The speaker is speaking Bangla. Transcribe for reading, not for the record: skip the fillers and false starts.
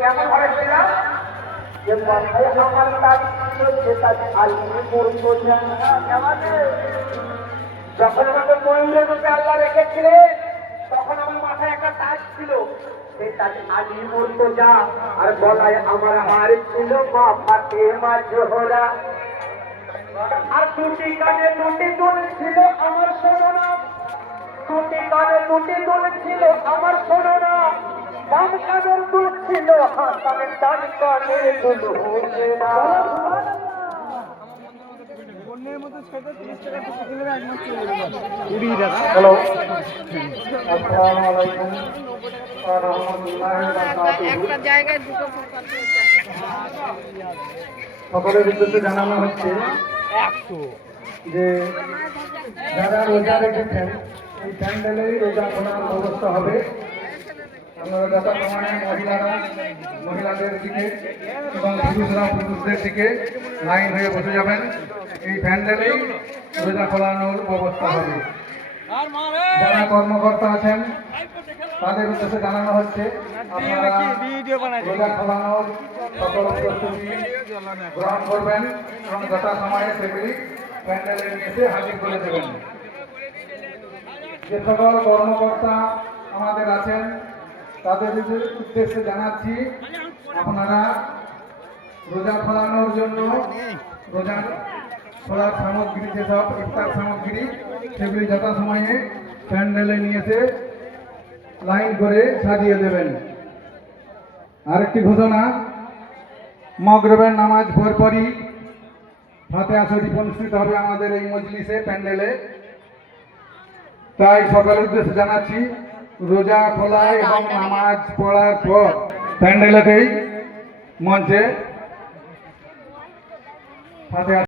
কেমন হয়েছিলাম যে মাথায় আমার কাজ ছিল যে কাজ আলমে করতো যখন আমাকে ময়ূরের রূপে আল্লাহ রেখেছিলেন তখন আমার মাথায় একটা তাজ ছিল, সেই তাজ আলী মরতো যা, আর গলায় আমার হার ছিল মা ফাতেমা জোহরা, আর দুটি কানে দুটি দুল ছিল আমার সোনা, দুটি কানে দুটি দুল ছিল আমার সোনা, ডান কানের দুল ছিল হাসানের ডান কানের দুল হচ্ছে না। হ্যালো, আসসালামু আলাইকুম ওয়া রাহমাতুল্লাহি ওয়া বারাকাতুহু। একটা জায়গায় দুটো সকলের উদ্দেশ্যে জানানো হচ্ছে যে যারা রোজা রেখেছেন এই প্যান্ডেলেই রোজা খোলার ব্যবস্থা হবে। আপনারা যত প্রমাণে মহিলাদের দিকে এবং পুরুষরা পুরুষদের দিকে লাইন হয়ে বসে যাবেন। এই প্যান্ডেলেই রোজা খোলানোর ব্যবস্থা হবে। যারা কর্মকর্তা আছেন তাদের উদ্দেশ্যে জানানো হচ্ছে আপনারা রোজা খোলানোর সকল প্রস্তুতি গ্রহণ করবেন এবং যথাসময়ে সেগুলি প্যান্ডেলে নিয়ে এসে হাজির করে দেবেন। যে সকল কর্মকর্তা আমাদের আছেন তাদের উদ্দেশ্যে জানাচ্ছি আপনারা রোজা খোলানোর জন্য রোজা খোলার সামগ্রী যেসব ইফতার সামগ্রী সেগুলি যথাসময়ে প্যান্ডেলে নিয়ে এসে লাইন করে সাজিয়ে দেবেন। আরেকটি ঘোষণা, মাগরিবের নামাজ পরপরই ফাতিহা শরীফ অনুষ্ঠিত হবে আমাদের এই মজলিসে প্যান্ডেলে। তাই সকলের উদ্দেশ্যে জানাচ্ছি রোজা খোলা এবং নামাজ পড়ার পর প্যান্ডেলেতেই মঞ্চে ফাতিহা